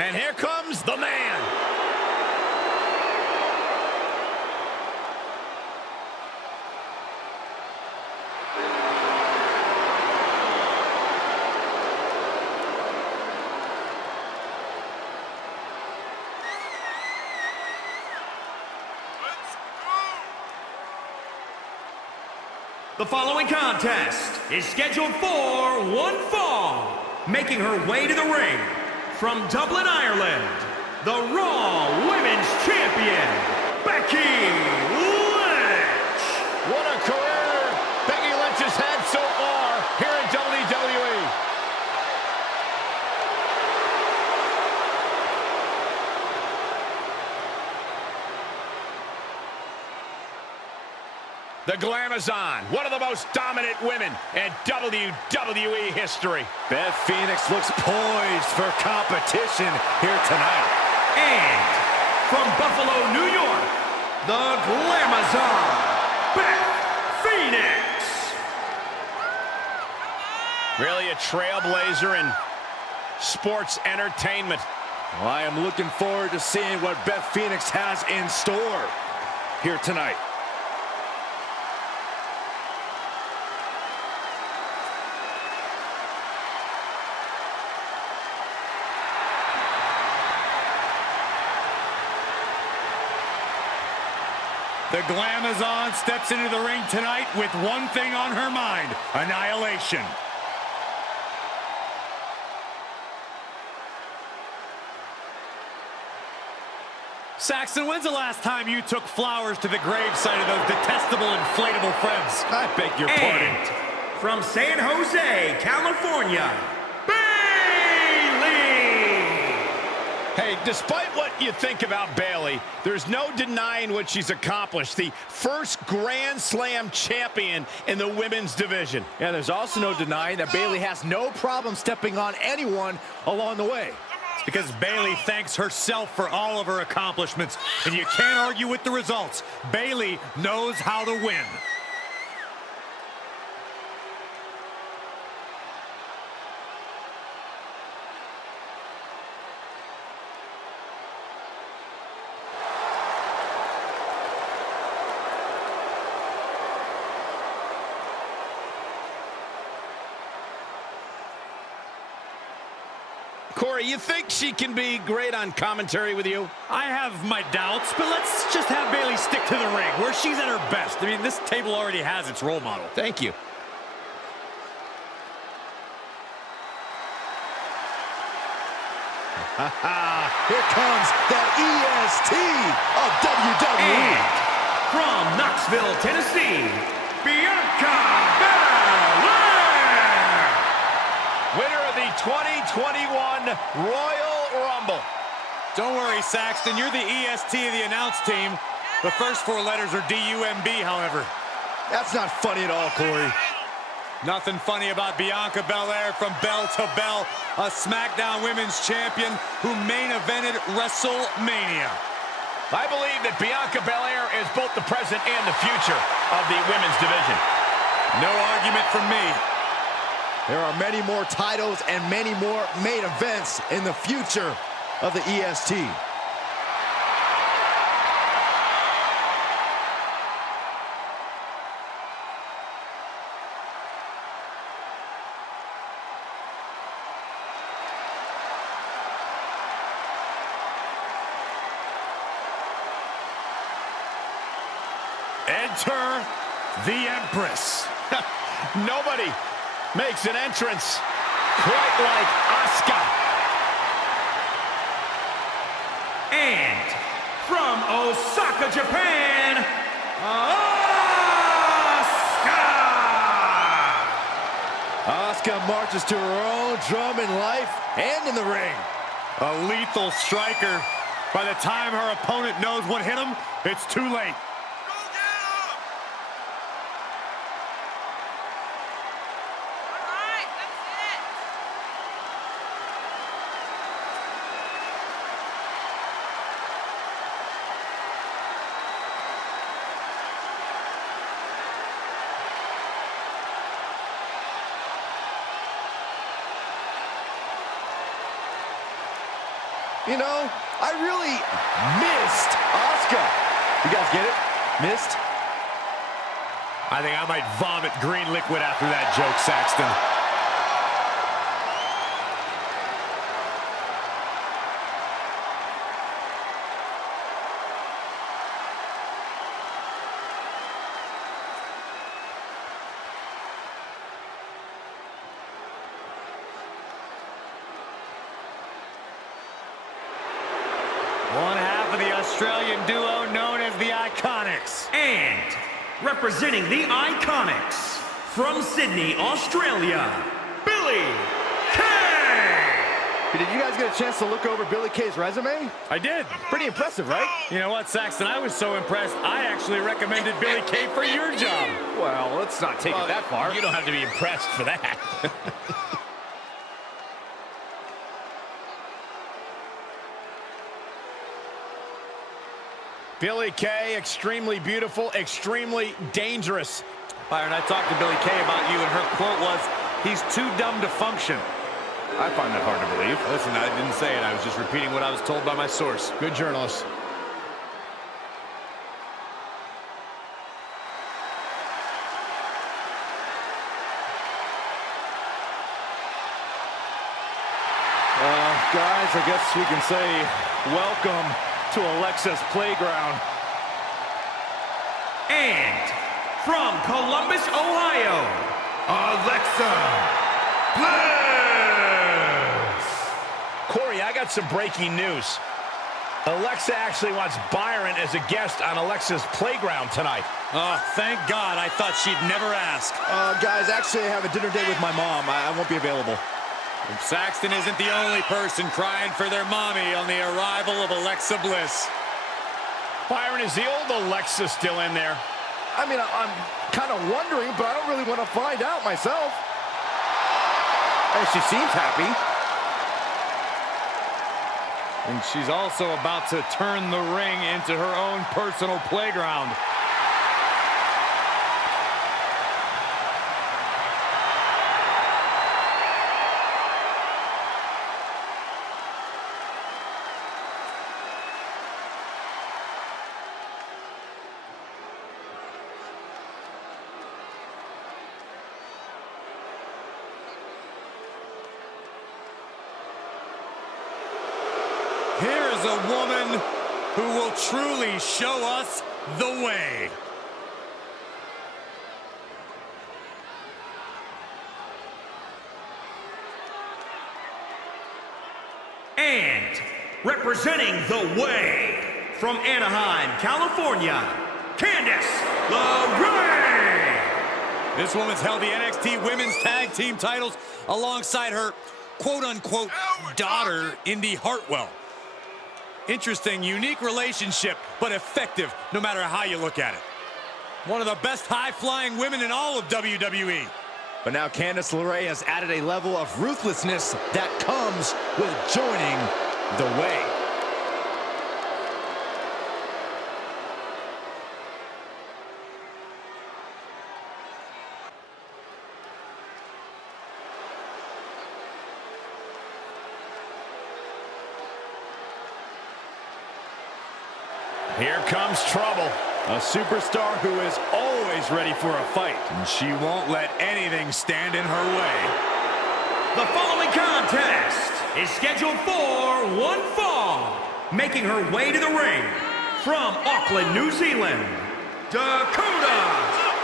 And here comes the man. The following contest is scheduled for one fall. Making her way to the ring from Dublin, Ireland, the Raw Women's Champion, Becky Lynch. What a career Becky Lynch has had so far here in WWE. The Glamazon, one of the most dominant women in WWE history. Beth Phoenix looks poised for competition here tonight. And from Buffalo, New York, the Glamazon, Beth Phoenix. Really a trailblazer in sports entertainment. Well, I am looking forward to seeing what Beth Phoenix has in store here tonight. The Glamazon steps into the ring tonight with one thing on her mind: annihilation. Saxton, when's the last time you took flowers to the gravesite of those detestable inflatable friends? I beg your pardon. From San Jose, California, Hey, despite what you think about Bayley, there's no denying what she's accomplished. The first Grand Slam champion in the women's division. And there's also no denying that Bayley has no problem stepping on anyone along the way. It's because Bayley thanks herself for all of her accomplishments, and you can't argue with the results. Bayley knows how to win. Corey, you think she can be great on commentary with you? I have my doubts, but let's just have Bayley stick to the ring where she's at her best. I mean, this table already has its role model. Thank you. Here comes the EST of WWE. And from Knoxville, Tennessee, Bianca Belair. Winner of the 2021 Royal Rumble. Don't worry, Saxton, you're the EST of the announce team. The first four letters are D-U-M-B, however. That's not funny at all, Corey. Nothing funny about Bianca Belair from bell to bell, a SmackDown Women's Champion who main evented WrestleMania. I believe that Bianca Belair is both the present and the future of the women's division. No argument from me. There are many more titles and many more main events in the future of the EST. Enter the Empress. Nobody makes an entrance quite like Asuka. And from Osaka, Japan, Asuka marches to her own drum in life and in the ring. A lethal striker. By the time her opponent knows what hit him, it's too late. You know, I really missed Asuka. You guys get it? Missed? I think I might vomit green liquid after that joke, Saxton. One half of the Australian duo known as the Iconics. And representing the Iconics, from Sydney, Australia, Billie Kay! Did you guys get a chance to look over Billie Kay's resume? I did. Pretty impressive, right? You know what, Saxton? I was so impressed, I actually recommended Billie Kay for your job. Well, let's not take it that far. You don't have to be impressed for that. Billie Kay, extremely beautiful, extremely dangerous. Byron, I talked to Billie Kay about you, and her quote was, "He's too dumb to function." I find that hard to believe. Listen, I didn't say it. I was just repeating what I was told by my source. Good journalist. Guys, I guess we can say welcome to Alexa's playground. And from Columbus, Ohio, Alexa Bliss! Corey, I got some breaking news. Alexa actually wants Byron as a guest on Alexa's playground tonight. Oh, thank God. I thought she'd never ask. Guys, actually, I have a dinner date with my mom. I won't be available. Saxton isn't the only person crying for their mommy on the arrival of Alexa Bliss. Byron, is the old Alexa still in there? I mean, I'm kind of wondering, but I don't really want to find out myself. Hey, she seems happy. And she's also about to turn the ring into her own personal playground. Here's a woman who will truly show us the way. And representing the way, from Anaheim, California, Candice LeRae! This woman's held the NXT Women's Tag Team titles alongside her quote-unquote daughter, Indy Hartwell. Interesting, unique relationship, but effective no matter how you look at it. One of the best high-flying women in all of WWE. But now Candice LeRae has added a level of ruthlessness that comes with joining the way. Here comes trouble. A superstar who is always ready for a fight. And she won't let anything stand in her way. The following contest is scheduled for one fall. Making her way to the ring, from Auckland, New Zealand, Dakota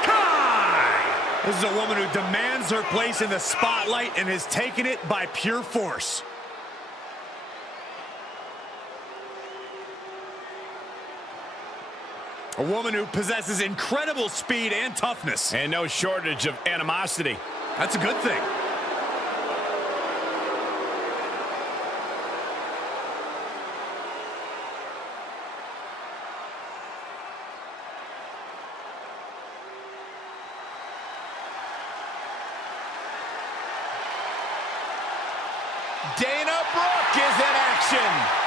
Kai! This is a woman who demands her place in the spotlight and has taken it by pure force. A woman who possesses incredible speed and toughness. And no shortage of animosity. That's a good thing. Dana Brooke is in action.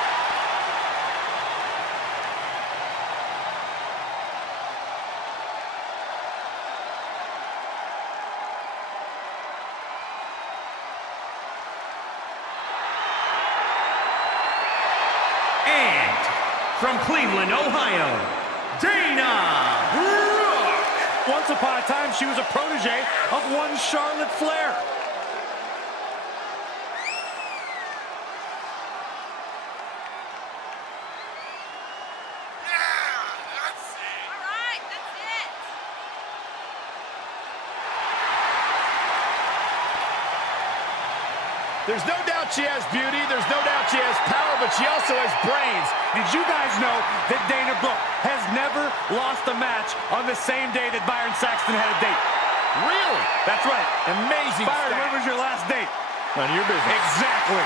from Cleveland, Ohio, Dana Brooke. Once upon a time, she was a protege of one Charlotte Flair. There's no doubt she has beauty, there's no doubt she has power, but she also has brains. Did you guys know that Dana Brooke has never lost a match on the same day that Byron Saxton had a date? Really? That's right. Amazing Byron, stat. when was your last date? None of your business. Exactly.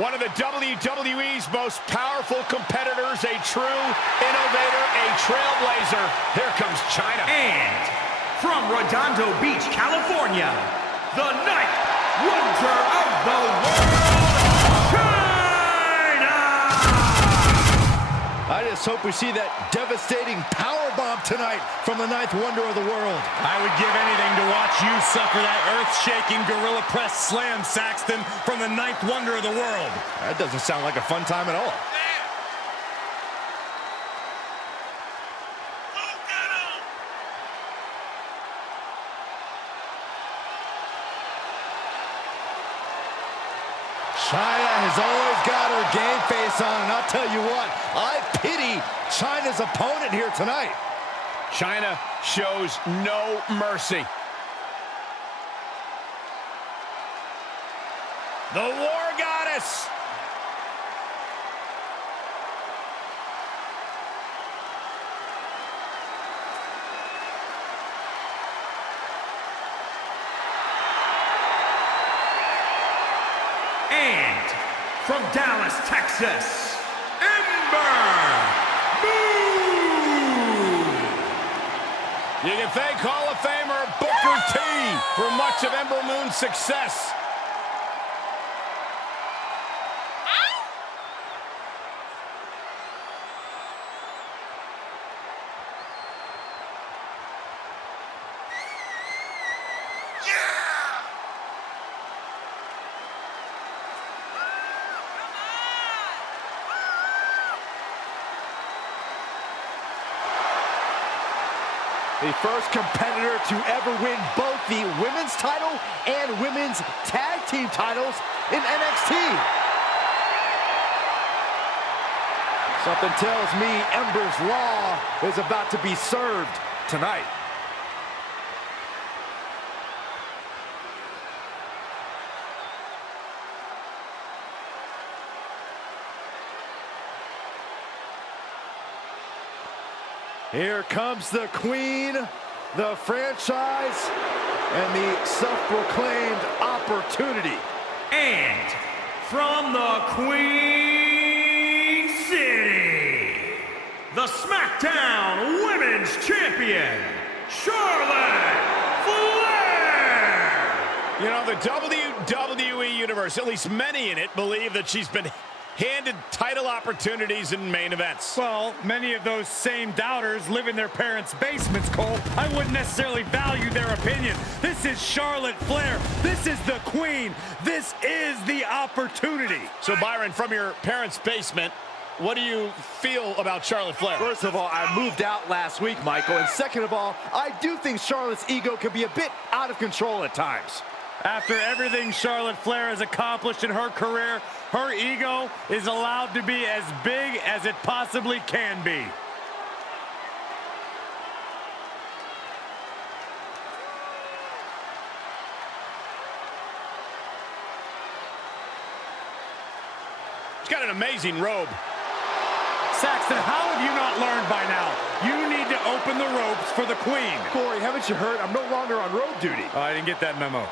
One of the WWE's most powerful competitors, a true innovator, a trailblazer. Here comes Chyna. And from Redondo Beach, California, the Ninth Wonder of the World, Chyna! I just hope we see that devastating powerbomb tonight from the Ninth Wonder of the World. I would give anything to watch you suffer that earth-shaking gorilla press slam, Saxton, from the Ninth Wonder of the World. That doesn't sound like a fun time at all. Chyna has always got her game face on, and I'll tell you what, I pity Chyna's opponent here tonight. Chyna shows no mercy. The War Goddess. And from Dallas, Texas, Ember Moon! You can thank Hall of Famer Booker T for much of Ember Moon's success. The first competitor to ever win both the women's title and women's tag team titles in NXT. Something tells me Ember's Law is about to be served tonight. Here comes the Queen, the franchise, and the self-proclaimed opportunity. And from the Queen City, the SmackDown Women's Champion, Charlotte Flair! You know, the WWE Universe, at least many in it, believe that she's been handed title opportunities in main events. Well, many of those same doubters live in their parents' basements, Cole. I wouldn't necessarily value their opinion. This is Charlotte Flair. This is the Queen. This is the opportunity. So, Byron, from your parents' basement, what do you feel about Charlotte Flair? First of all, I moved out last week, Michael. And second of all, I do think Charlotte's ego can be a bit out of control at times. After everything Charlotte Flair has accomplished in her career, her ego is allowed to be as big as it possibly can be. She's got an amazing robe. Saxton, how have you not learned by now? You need to open the ropes for the Queen. Corey, haven't you heard? I'm no longer on road duty. Oh, I didn't get that memo.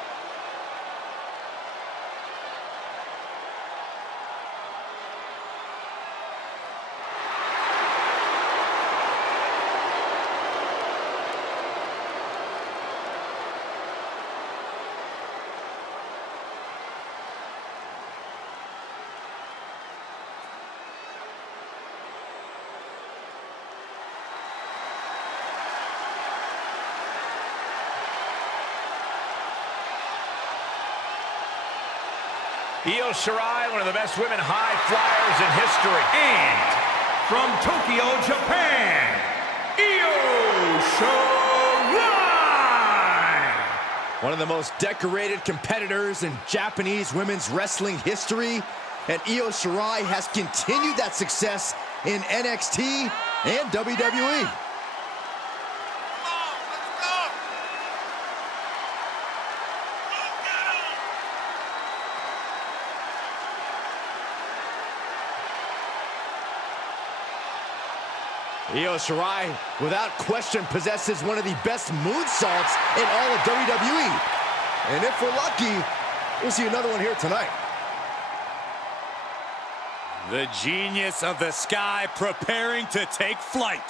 Io Shirai, one of the best women high flyers in history. And from Tokyo, Japan, Io Shirai! One of the most decorated competitors in Japanese women's wrestling history. And Io Shirai has continued that success in NXT and WWE. Io Shirai, without question, possesses one of the best moonsaults in all of WWE. And if we're lucky, we'll see another one here tonight. The genius of the sky preparing to take flight.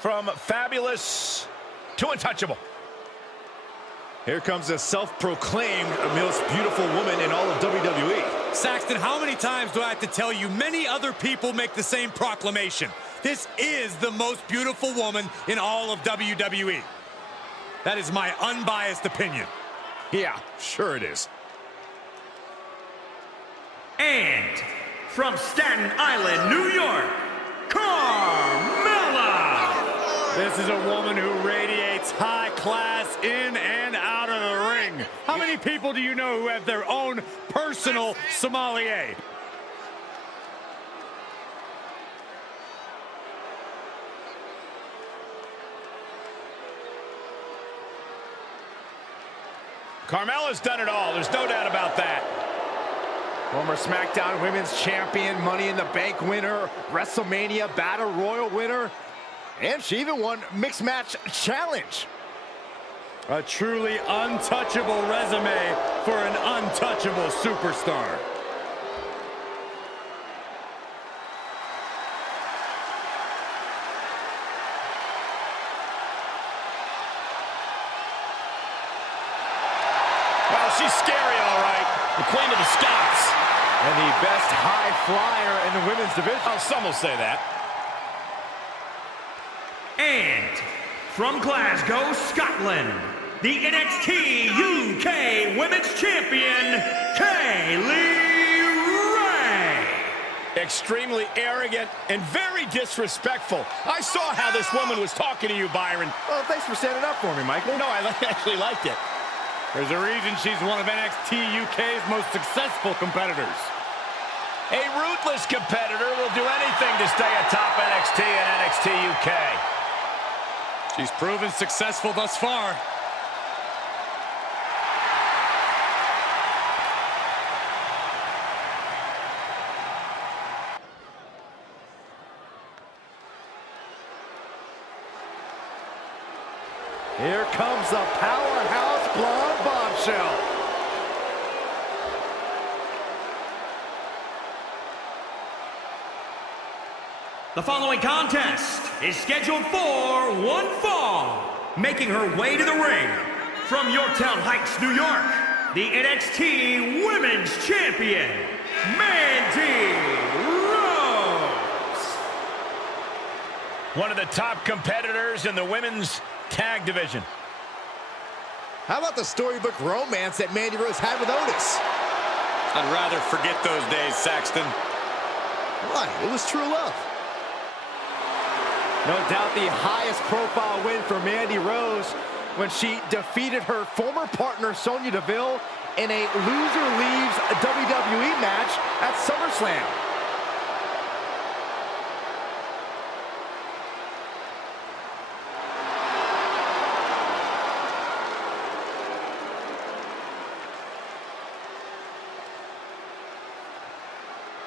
From fabulous to untouchable. Here comes a self-proclaimed most beautiful woman in all of WWE. Saxton, how many times do I have to tell you many other people make the same proclamation? This is the most beautiful woman in all of WWE. That is my unbiased opinion. Yeah, sure it is. And from Staten Island, New York, Carmella! This is a woman who radiates high class in and out of the ring. How many people do you know who have their own personal sommelier? Carmella's done it all. There's no doubt about that. Former SmackDown Women's Champion, Money in the Bank winner, WrestleMania Battle Royal winner, and she even won Mixed Match Challenge. A truly untouchable resume for an untouchable superstar. Well, she's scary, all right. The Queen of the Scots. And the best high flyer in the women's division. Oh, some will say that. And from Glasgow, Scotland, the NXT UK Women's Champion, Kaylee Ray. Extremely arrogant and very disrespectful. I saw how this woman was talking to you, Byron. Well, thanks for standing up for me, Michael. No, I actually liked it. There's a reason she's one of NXT UK's most successful competitors. A ruthless competitor will do anything to stay atop NXT and NXT UK. She's proven successful thus far. Here comes the powerhouse blonde bombshell. The following contest is scheduled for one fall. Making her way to the ring from Yorktown Heights, New York, the NXT Women's Champion, Mandy Rose. One of the top competitors in the women's tag division. How about the storybook romance that Mandy Rose had with Otis? I'd rather forget those days, Saxton. Why? It was true love. No doubt the highest profile win for Mandy Rose when she defeated her former partner Sonya Deville in a loser leaves WWE match at SummerSlam.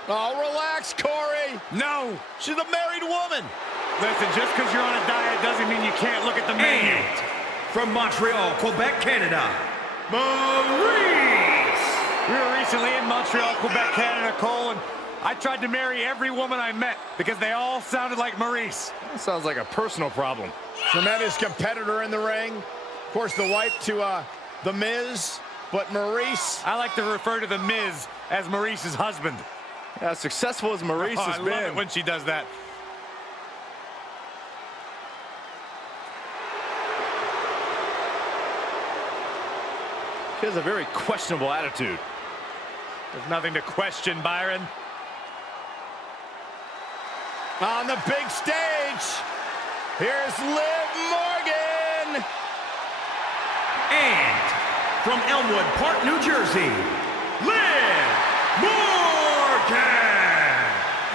Oh, relax, Corey. No! She's a married woman. Listen, just because you're on a diet doesn't mean you can't look at the menu. And from Montreal, Quebec, Canada, Maryse. We were recently in Montreal, Quebec, Canada, Cole, and I tried to marry every woman I met because they all sounded like Maryse. That sounds like a personal problem. Tremendous competitor in the ring. Of course, the wife to The Miz, but Maryse. I like to refer to The Miz as Maryse's husband. As successful as Maryse Oh, has I been. love it when she does that. She has a very questionable attitude. There's nothing to question, Byron. On the big stage, here's Liv Morgan. And from Elmwood Park, New Jersey, Liv Morgan.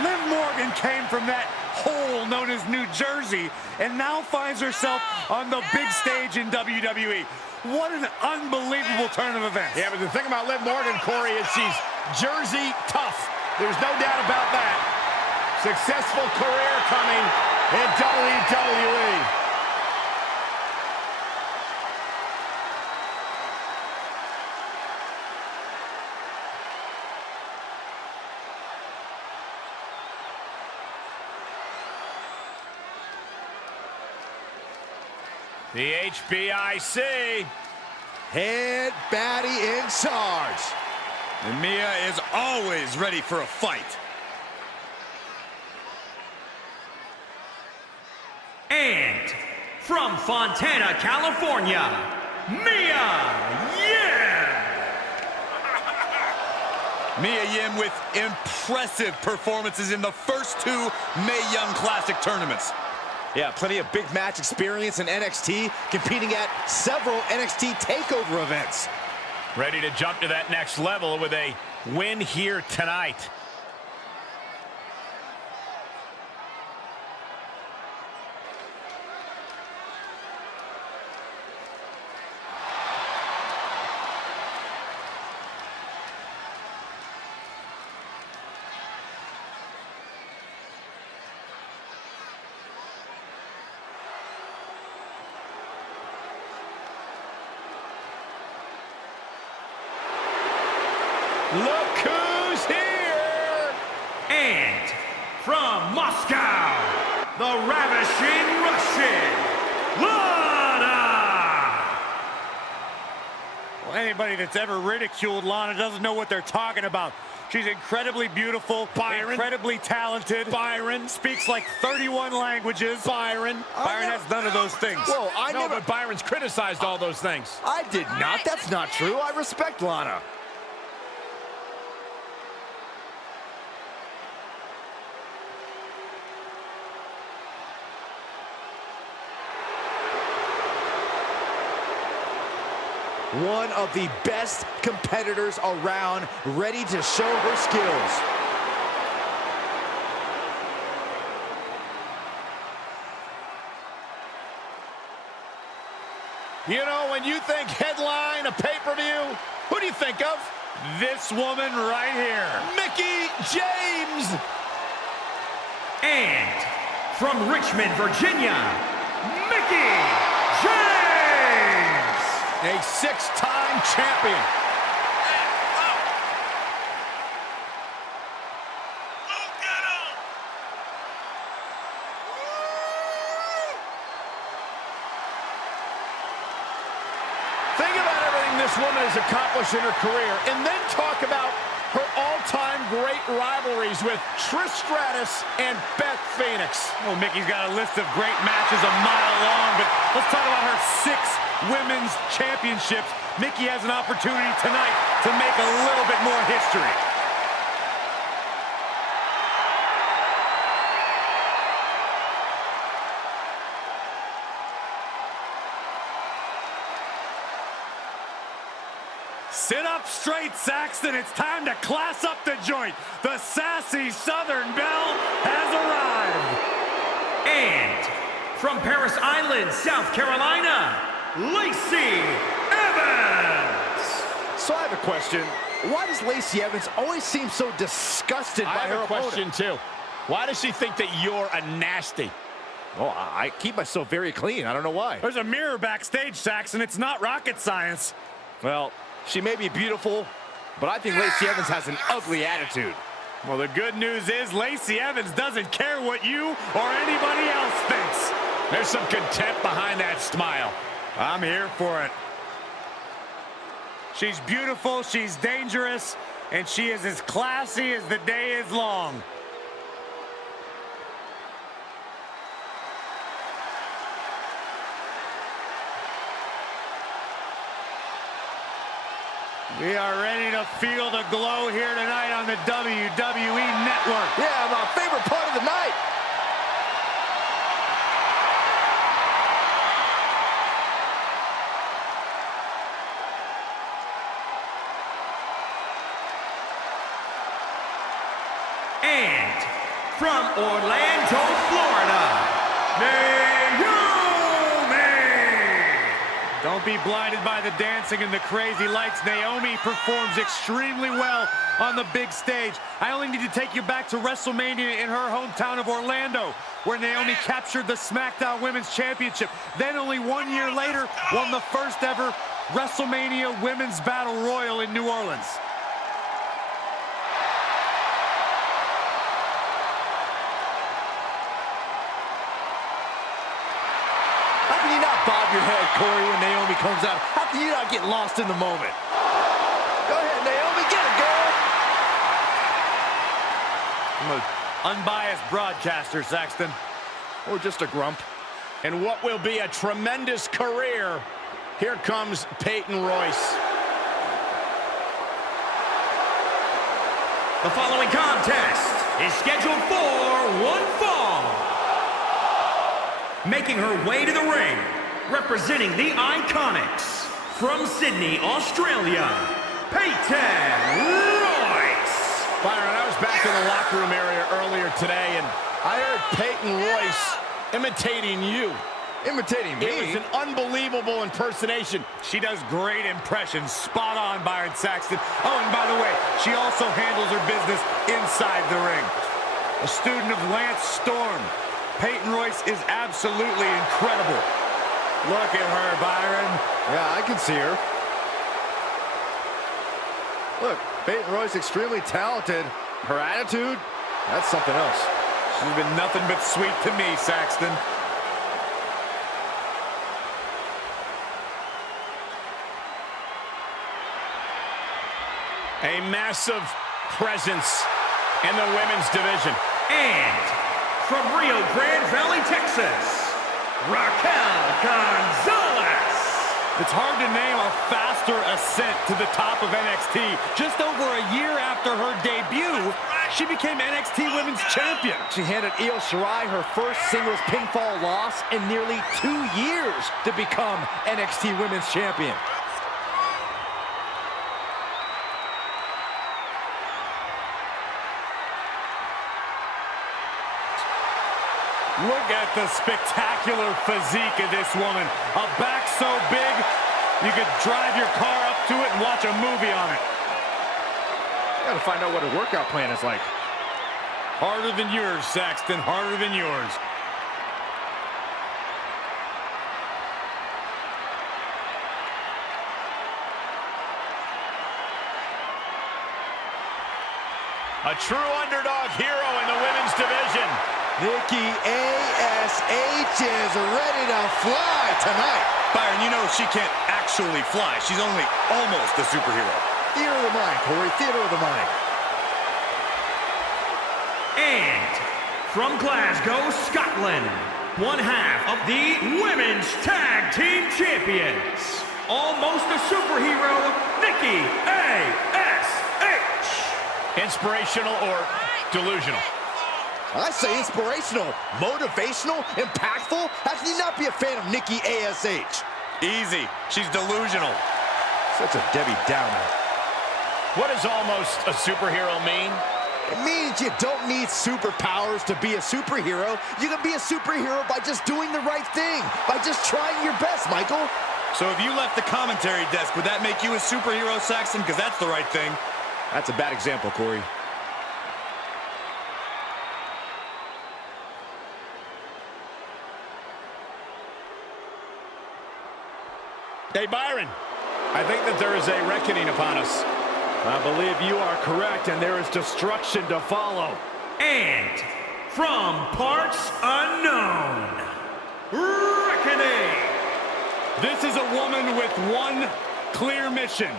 Liv Morgan came from that hole known as New Jersey and now finds herself on the big stage in WWE. What an unbelievable turn of events. Yeah, but the thing about Liv Morgan, Corey, is she's Jersey tough. There's no doubt about that. Successful career coming in WWE. The HBIC. Head baddie in charge. And Mia is always ready for a fight. And from Fontana, California, Mia Yim. Mia Yim with impressive performances in the first two Mae Young Classic tournaments. Yeah, plenty of big match experience in NXT, competing at several NXT TakeOver events. Ready to jump to that next level with a win here tonight. Look who's here! And from Moscow, the ravishing Russian, Lana! Well, anybody that's ever ridiculed Lana doesn't know what they're talking about. She's incredibly beautiful, incredibly talented. Byron. Speaks like 31 languages. Byron. Byron has none of those things. Whoa, But Byron's criticized all those things. I did not. That's not true. I respect Lana. One of the best competitors around, ready to show her skills. You know, when you think headline, a pay-per-view, who do you think of? This woman right here. Mickie James. And from Richmond, Virginia, Mickie James! A six-time champion. Think about everything this woman has accomplished in her career, and then talk about her all-time great rivalries with Trish Stratus and Beth Phoenix. Well, Mickey's got a list of great matches a mile long, but let's talk about her 6 women's championships. Mickie has an opportunity tonight to make a little bit more history. Sit up straight, Saxton. It's time to class up the joint. The sassy Southern Belle has arrived. And from Paris Island, South Carolina, Lacey Evans! So I have a question. Why does Lacey Evans always seem so disgusted by her I have a opponent? question, too. Why does she think that you're a nasty? Oh, I keep myself very clean. I don't know why. There's a mirror backstage, Saxton. It's not rocket science. Well, she may be beautiful, but I think Lacey Evans has an ugly attitude. Well, the good news is Lacey Evans doesn't care what you or anybody else thinks. There's some contempt behind that smile. I'm here for it. She's beautiful, she's dangerous, and she is as classy as the day is long. We are ready to feel the glow here tonight on the WWE Network. Yeah, my favorite part of the night. And from Orlando, Florida, Don't be blinded by the dancing and the crazy lights. Naomi performs extremely well on the big stage. I only need to take you back to WrestleMania in her hometown of Orlando, where Naomi captured the SmackDown Women's Championship. Then only 1 year later, won the first ever WrestleMania Women's Battle Royal in New Orleans. Bob your head, Corey, when Naomi comes out. How can you not get lost in the moment? Go ahead, Naomi, get it, girl! I'm an unbiased broadcaster, Saxton. Or just a grump. And what will be a tremendous career. Here comes Peyton Royce. The following contest is scheduled for one fall. Making her way to the ring, representing the Iconics, from Sydney, Australia, Peyton Royce. Byron, I was back in the locker room area earlier today, and I heard Peyton Royce imitating you. Imitating me? It was an unbelievable impersonation. She does great impressions. Spot on, Byron Saxton. Oh, and by the way, she also handles her business inside the ring. A student of Lance Storm, Peyton Royce is absolutely incredible. Look at her, Byron. Yeah, I can see her. Look, Peyton Royce extremely talented. Her attitude, that's something else. She's been nothing but sweet to me, Saxton. A massive presence in the women's division. And from Rio Grande Valley, Texas, Raquel Gonzalez. It's hard to name a faster ascent to the top of NXT. Just over a year after her debut, she became NXT Women's Champion. She handed Io Shirai her first singles pinfall loss in nearly 2 years to become NXT Women's Champion. Look at the spectacular physique of this woman. A back so big, you could drive your car up to it and watch a movie on it. Gotta find out what her workout plan is like. Harder than yours, Saxton, harder than yours. A true underdog hero in the women's division. Nikkie A.S.H. is ready to fly tonight. Byron, you know she can't actually fly. She's only almost a superhero. Theater of the mind, Corey. Theater of the mind. And from Glasgow, Scotland, one half of the Women's Tag Team Champions, almost a superhero, Nikkie A.S.H. Inspirational or delusional? I say inspirational, motivational, impactful. How can you not be a fan of Nikkie A.S.H.? Easy. She's delusional. Such a Debbie Downer. What does almost a superhero mean? It means you don't need superpowers to be a superhero. You can be a superhero by just doing the right thing, by just trying your best, Michael. So if you left the commentary desk, would that make you a superhero, Saxton? Because that's the right thing. That's a bad example, Corey. Hey, Byron, I think that there is a reckoning upon us. I believe you are correct, and there is destruction to follow. And from parts unknown, Reckoning. This is a woman with one clear mission: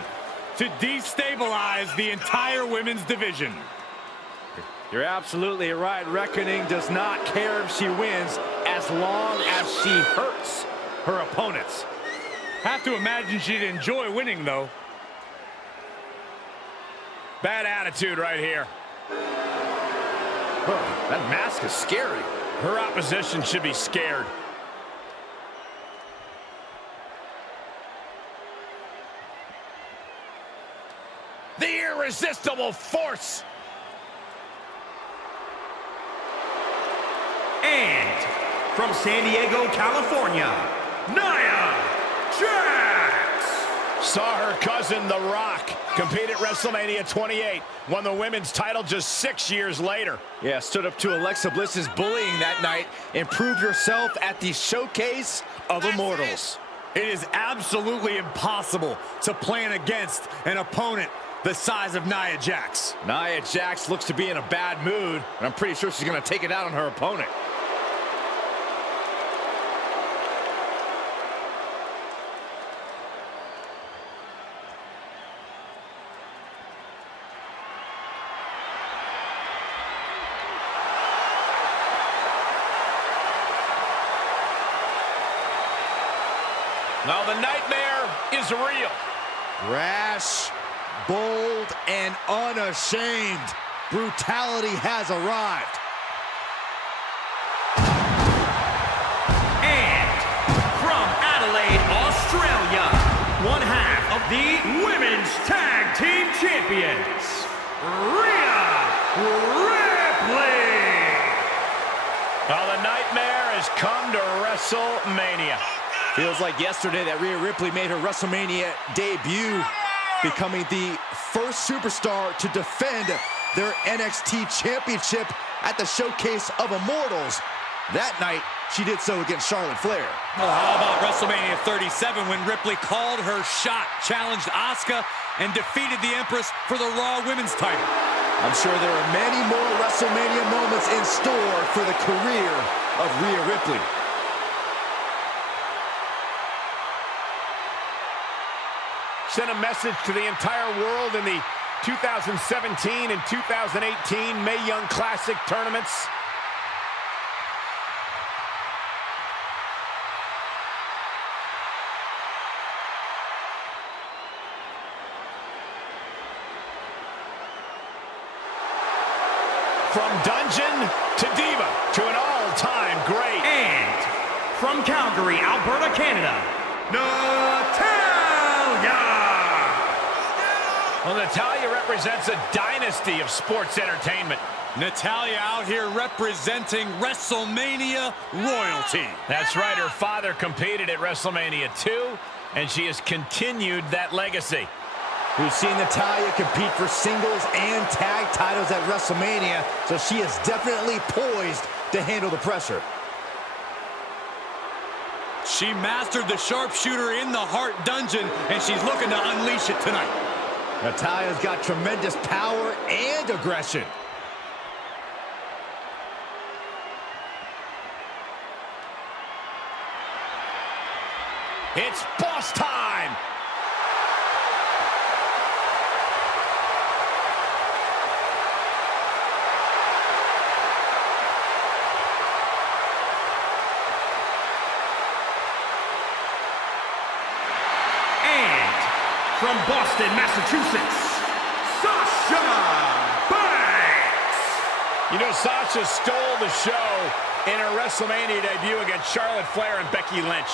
to destabilize the entire women's division. You're absolutely right. Reckoning does not care if she wins as long as she hurts her opponents. Have to imagine she'd enjoy winning, though. Bad attitude right here. Oh, that mask is scary. Her opposition should be scared. The irresistible force. And from San Diego, California, Nia Jax. Saw her cousin, The Rock, compete at WrestleMania 28. Won the women's title just 6 years later. Yeah, stood up to Alexa Bliss's bullying that night and proved herself at the Showcase of Immortals. It is absolutely impossible to plan against an opponent the size of Nia Jax. Nia Jax looks to be in a bad mood, and I'm pretty sure she's going to take it out on her opponent. Now the nightmare is real. Rash, bold, and unashamed. Brutality has arrived. And from Adelaide, Australia, one half of the Women's Tag Team Champions, Rhea Ripley. Now the nightmare has come to WrestleMania. Feels like yesterday that Rhea Ripley made her WrestleMania debut, becoming the first superstar to defend their NXT championship at the Showcase of Immortals. That night, she did so against Charlotte Flair. Well, how about WrestleMania 37 when Ripley called her shot, challenged Asuka, and defeated the Empress for the Raw Women's title? I'm sure there are many more WrestleMania moments in store for the career of Rhea Ripley. Sent a message to the entire world in the 2017 and 2018 Mae Young Classic tournaments. From dungeon to diva to an all-time great. And from Calgary, Alberta, Canada, Natalya. Well, Natalya represents a dynasty of sports entertainment. Natalya out here representing WrestleMania royalty. That's right, her father competed at WrestleMania 2, and she has continued that legacy. We've seen Natalya compete for singles and tag titles at WrestleMania, so she is definitely poised to handle the pressure. She mastered the sharpshooter in the Heart Dungeon, and she's looking to unleash it tonight. Natalya's got tremendous power and aggression. It's boss time! From Boston, Massachusetts, Sasha Banks. You know, Sasha stole the show in her WrestleMania debut against Charlotte Flair and Becky Lynch.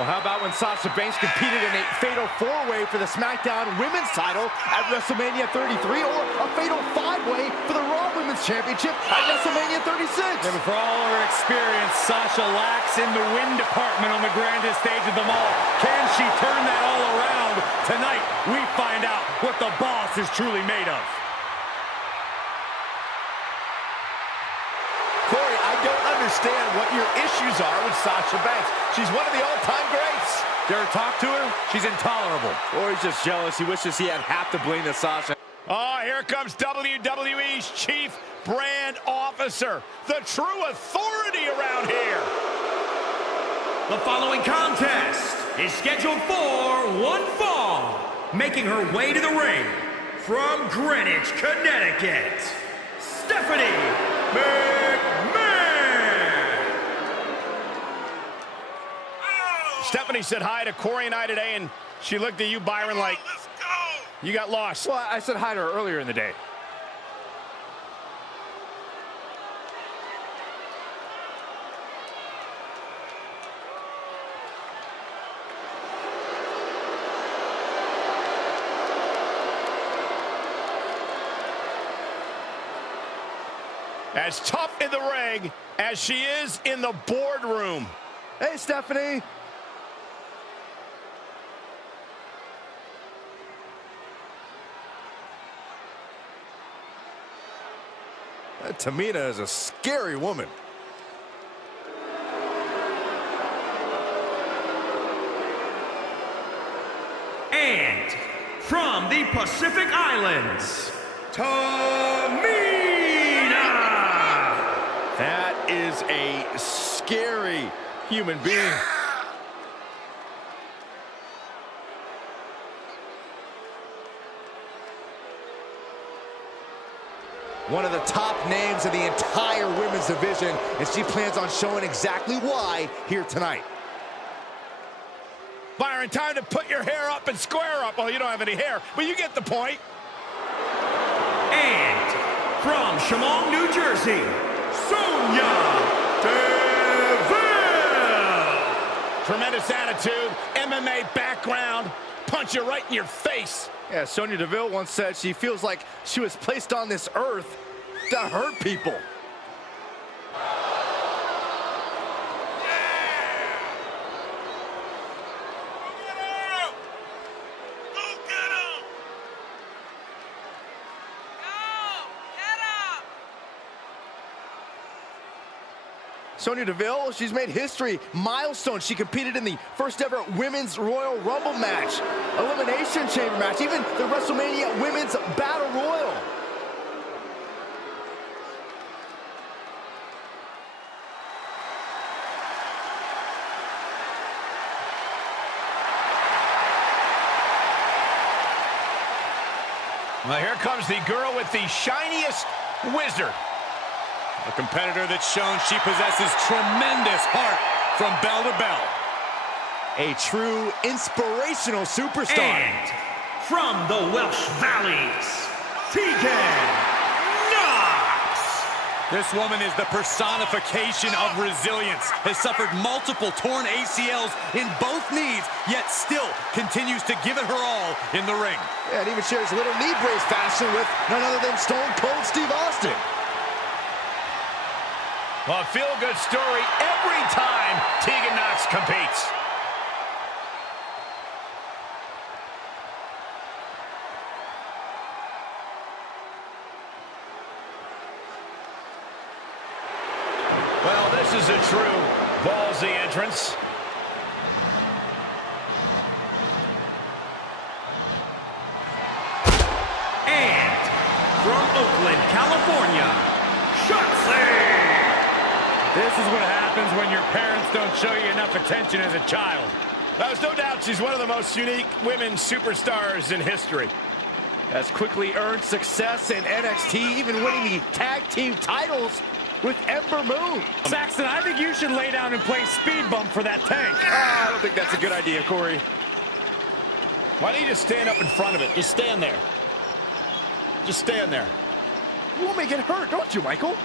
Well, how about when Sasha Banks competed in a fatal four-way for the SmackDown Women's title at WrestleMania 33, or a fatal five-way for the Raw Women's Championship at WrestleMania 36? Yeah, but for all her experience, Sasha lacks in the win department on the grandest stage of them all. Can she turn that all around? Tonight, we find out what the boss is truly made of. Corey, I don't understand what your issues are with Sasha Banks. She's one of the all-time greats. You ever talk to her? She's intolerable. Or he's just jealous. He wishes he had half the bling to Sasha. Oh, here comes WWE's Chief Brand Officer, the true authority around here. The following contest is scheduled for one fall. Making her way to the ring from Greenwich, Connecticut, Stephanie McMahon. Stephanie said hi to Corey and I today, and she looked at you, Byron, like, You got lost. Well, I said hi to her earlier in the day. As tough in the ring as she is in the boardroom. Hey, Stephanie. Tamina is a scary woman. And from the Pacific Islands, Tamina. That is a scary human being. One of the top names in the entire women's division, and she plans on showing exactly why here tonight. Byron, time to put your hair up and square up. Well, you don't have any hair, but you get the point. And from Chemung, New Jersey, Sonya Deville. Tremendous attitude, MMA background, punch you right in your face. Yeah, Sonya Deville once said she feels like she was placed on this earth to hurt people. Sonya Deville, she's made history, milestone. She competed in the first ever Women's Royal Rumble match, Elimination Chamber match, even the WrestleMania Women's Battle Royal. Well, here comes the girl with the shiniest wizard. A competitor that's shown she possesses tremendous heart from bell to bell. A true inspirational superstar. And from the Welsh Valleys, Tegan Nox. This woman is the personification of resilience, has suffered multiple torn ACLs in both knees, yet still continues to give it her all in the ring. Yeah, and even shares a little knee brace fashion with none other than Stone Cold Steve Austin. Well, a feel-good story every time Tegan Nox competes. Well, this is a true ballsy entrance. And from Oakland, California, Shotzi. This is what happens when your parents don't show you enough attention as a child. There's no doubt she's one of the most unique women superstars in history. Has quickly earned success in NXT, even winning the tag team titles with Ember Moon. Saxton, I think you should lay down and play speed bump for that tank. I don't think that's a good idea, Corey. Why don't you just stand up in front of it? Just stand there. Just stand there. You want me to get hurt, don't you, Michael?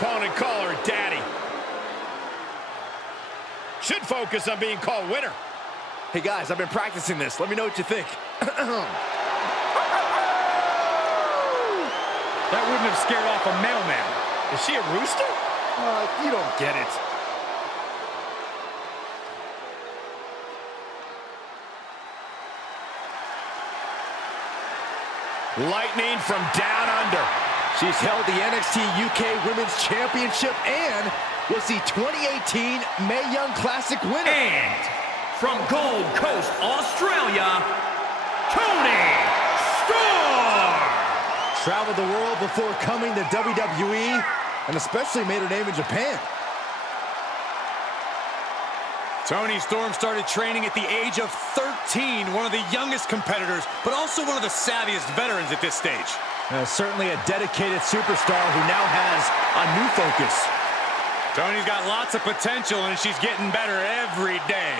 Opponent call her daddy. Should focus on being called winner. Hey guys, I've been practicing this. Let me know what you think. That wouldn't have scared off a mailman. Is she a rooster? You don't get it. Lightning from down under. She's held the NXT UK Women's Championship and was the 2018 Mae Young Classic winner. And from Gold Coast, Australia, Toni Storm. Traveled the world before coming to WWE, and especially made her name in Japan. Toni Storm started training at the age of 13, one of the youngest competitors, but also one of the savviest veterans at this stage. Certainly a dedicated superstar who now has a new focus. Toni's got lots of potential, and she's getting better every day.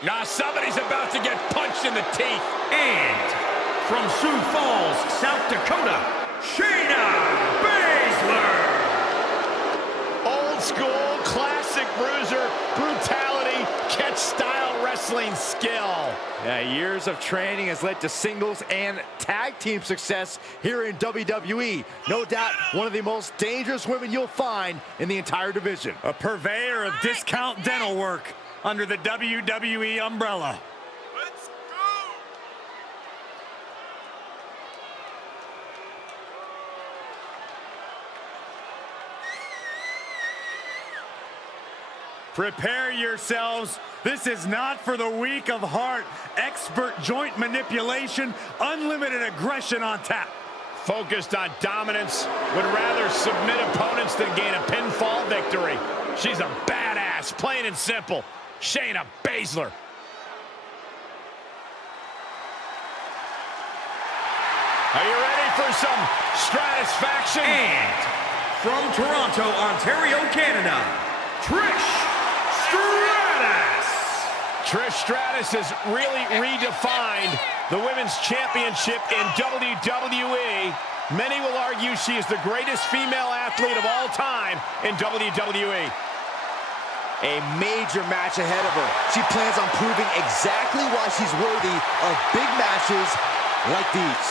Now somebody's about to get punched in the teeth. And from Sioux Falls, South Dakota, Shayna Baszler. Old school, classic bruiser, brutality, catch-style wrestling skill. Yeah, years of training has led to singles and tag team success here in WWE. No doubt one of the most dangerous women you'll find in the entire division. A purveyor of discount dental work under the WWE umbrella. Let's go! Prepare yourselves. This is not for the weak of heart. Expert joint manipulation, unlimited aggression on tap. Focused on dominance, would rather submit opponents than gain a pinfall victory. She's a badass, plain and simple. Shayna Baszler. Are you ready for some stratisfaction? And from Toronto, Ontario, Canada, Trish Stratus. Trish Stratus has really redefined the Women's Championship in WWE. Many will argue she is the greatest female athlete of all time in WWE. A major match ahead of her. She plans on proving exactly why she's worthy of big matches like these.